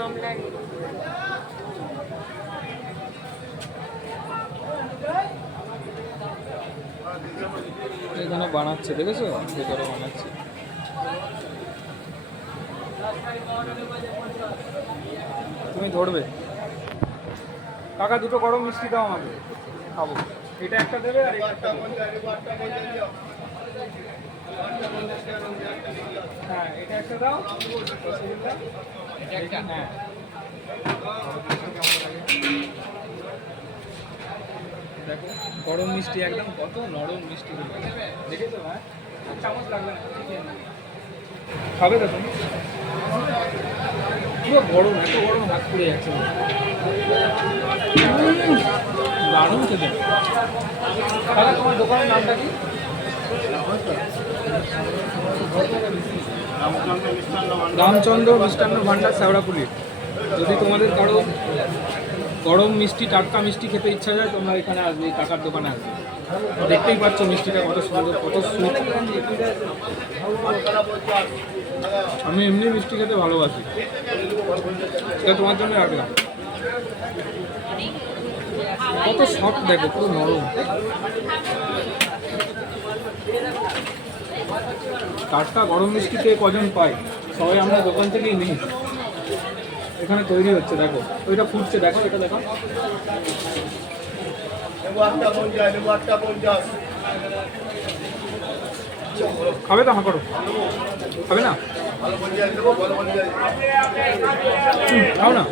গামলার এখানে বানাচ্ছে, দেখেছ? ভেতরে বানাচ্ছে। তুমি ধরবে। কাকা, দুটো গরম মিষ্টি দাও আমাকে। খাব। এটা একটা দেবে আর এটা একটা। হ্যাঁ এটা একটা। হ্যাঁ। দেখো গরম মিষ্টি একদম কত নরম মিষ্টি দেখেছ হ্যাঁ? চামচ লাগবে না খাবে তো তুমি? পুরো গরম এত গরম হাত পুড়ে যাচ্ছে। দারুণ খেতে। তাহলে তোমার দোকানের নামটা কি? রামচন্দ্র মিষ্টান্ন ভান্ডার শ্যাওড়াপুলি যদি তোমাদের কারও গরম মিষ্টি, টাটকা মিষ্টি খেতে ইচ্ছা যায়, তোমরা এখানে আসবে, এই কাকার দোকানে আসবে। দেখতেই পাচ্ছ মিষ্টিটা কত সুন্দর, কত সুইট আমি এমনি মিষ্টি খেতে ভালোবাসি। এটা তোমার জন্য রাখলাম। কত সফট দেখো, পুরো নরম। টাটকা গরম মিষ্টিতে কজন পাই সবাই আমরা দোকান থেকেই নিই। এখানে তৈরি হচ্ছে, দেখো। ওইটা ফুটছে, দেখো এটা দেখো। খাবে তো হাঁ খাবে না? খাও না।